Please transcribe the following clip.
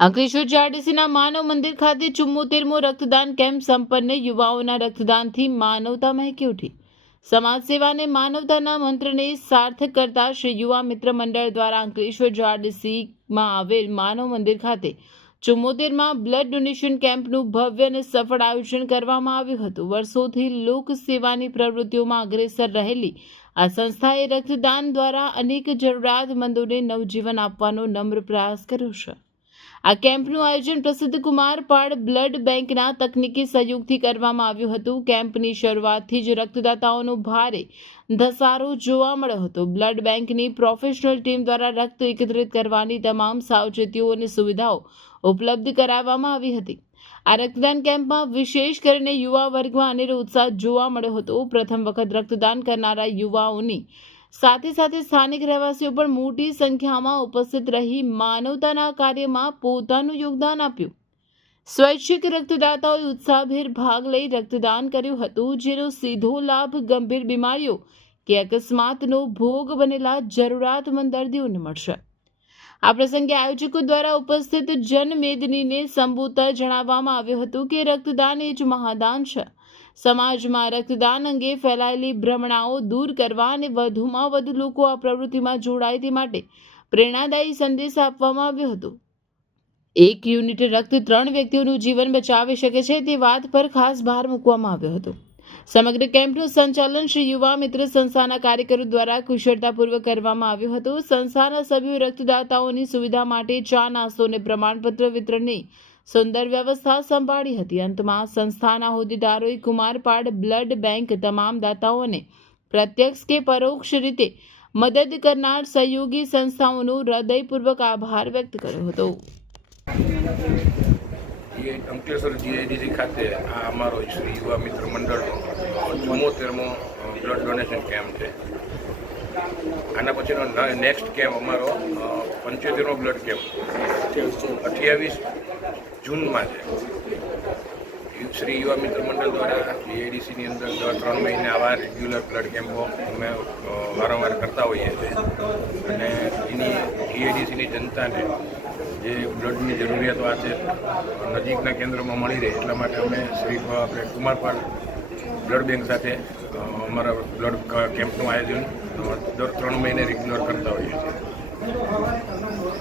અંકલેશ્વર જીઆઈડીસીના માનવ મંદિર ખાતે 74મો રક્તદાન કેમ્પ સંપન્ન. યુવાઓના રક્તદાનથી માનવતા મહેકી ઉઠી. સમાજ સેવાને માનવતાના મંત્રને સાર્થક કરતા શ્રી યુવા મિત્ર મંડળ દ્વારા અંકલેશ્વર જીઆઈડીસીમાં આવેલ માનવ મંદિર ખાતે 74માં બ્લડ ડોનેશન કેમ્પનું ભવ્ય અને સફળ આયોજન કરવામાં આવ્યું હતું. વર્ષોથી લોક સેવાની પ્રવૃત્તિઓમાં અગ્રેસર રહેલી આ સંસ્થાએ રક્તદાન દ્વારા અનેક જરૂરિયાતમંદોને નવજીવન આપવાનો નમ્ર પ્રયાસ કર્યો છે. આ કેમ્પનું આયોજન પ્રસિદ્ધ કુમારપાડ બ્લડ બેંકના તકનીકી સહયોગથી કરવામાં આવ્યું હતું. કેમ્પની શરૂઆતથી જ રક્તદાતાઓનો ભારે ધસારો જોવા મળ્યો હતો. બ્લડ બેંકની પ્રોફેશનલ ટીમ દ્વારા રક્ત એકત્રિત કરવાની તમામ સાવચેતીઓ અને સુવિધાઓ ઉપલબ્ધ કરાવવામાં આવી હતી. આ રક્તદાન કેમ્પમાં વિશેષ કરીને યુવા વર્ગમાં અનેરો ઉત્સાહ જોવા મળ્યો હતો. પ્રથમ વખત રક્તદાન કરનારા યુવાઓની સાથે સાથે સ્થાનિક રહેવાસીઓ પણ મોટી સંખ્યામાં ઉપસ્થિત રહી માનવતાના કાર્યમાં પોતાનું યોગદાન આપ્યું. સ્વૈચ્છિક રક્તદાતાઓએ ઉત્સાહભેર ભાગ લઈ રક્તદાન કર્યું હતું, જેનો સીધો લાભ ગંભીર બીમારીઓ કે અકસ્માતનો ભોગ બનેલા જરૂરિયાતમંદ દર્દીઓને મળશે. આ પ્રસંગે આયોજકો દ્વારા ઉપસ્થિત જનમેદનીને સંબોધતા જણાવવામાં આવ્યું હતું કે રક્તદાન એ જ મહાદાન છે. સમાજમાં રક્તદાન અંગે ફેલાયેલી ભ્રમણાઓ દૂર કરવા અને વધુમાં વધુ લોકો આ પ્રવૃત્તિમાં જોડાય તે માટે પ્રેરણાદાયી સંદેશ આપવામાં આવ્યો હતો. 1 યુનિટ રક્ત 3 વ્યક્તિઓનું જીવન બચાવી શકે છે તે વાત પર ખાસ ભાર મૂકવામાં આવ્યો હતો. સમગ્ર કેમ્પનું સંચાલન શ્રી યુવા મિત્ર સંસ્થાના કાર્યકરો દ્વારા કુશળતાપૂર્વક કરવામાં આવ્યું હતું. સંસ્થાના સભ્યો રક્તદાતાઓની સુવિધા માટે ચા, નાસ્તો અને પ્રમાણપત્ર વિતરણની સુંદર વ્યવસ્થા સંભાળી હતી. અંતમાં સંસ્થાના હોદ્દેદારોએ કુમારપાડ બ્લડ બેંક તમામ દાતાઓને પ્રત્યક્ષ કે પરોક્ષ રીતે મદદ કરનાર સહયોગી સંસ્થાઓનો હૃદયપૂર્વક આભાર વ્યક્ત કર્યો હતો. અંકલેશ્વર જીઆઈડીસી ખાતે આ અમારો શ્રી યુવા મિત્ર મંડળનો 74મો બ્લડ ડોનેશન કેમ્પ છે. આના પછીનો નેક્સ્ટ કેમ્પ અમારો 75મો બ્લડ કેમ્પ 28 જૂનમાં છે. શ્રી યુવા મિત્ર મંડળ દ્વારા જીઆઈડીસીની અંદર દર 3 મહિને આવા રેગ્યુલર બ્લડ કેમ્પો અમે વારંવાર કરતા હોઈએ છીએ અને એની જીઆઈડીસીની જનતાને જે બ્લડની જરૂરિયાતો આ છે નજીકના કેન્દ્રમાં મળી રહે એટલા માટે અમે આપણે કુમારપાડ બ્લડ બેંક સાથે અમારા બ્લડ કેમ્પનું આયોજન દર 3 મહિને રેગ્યુલર કરતા હોઈએ છીએ.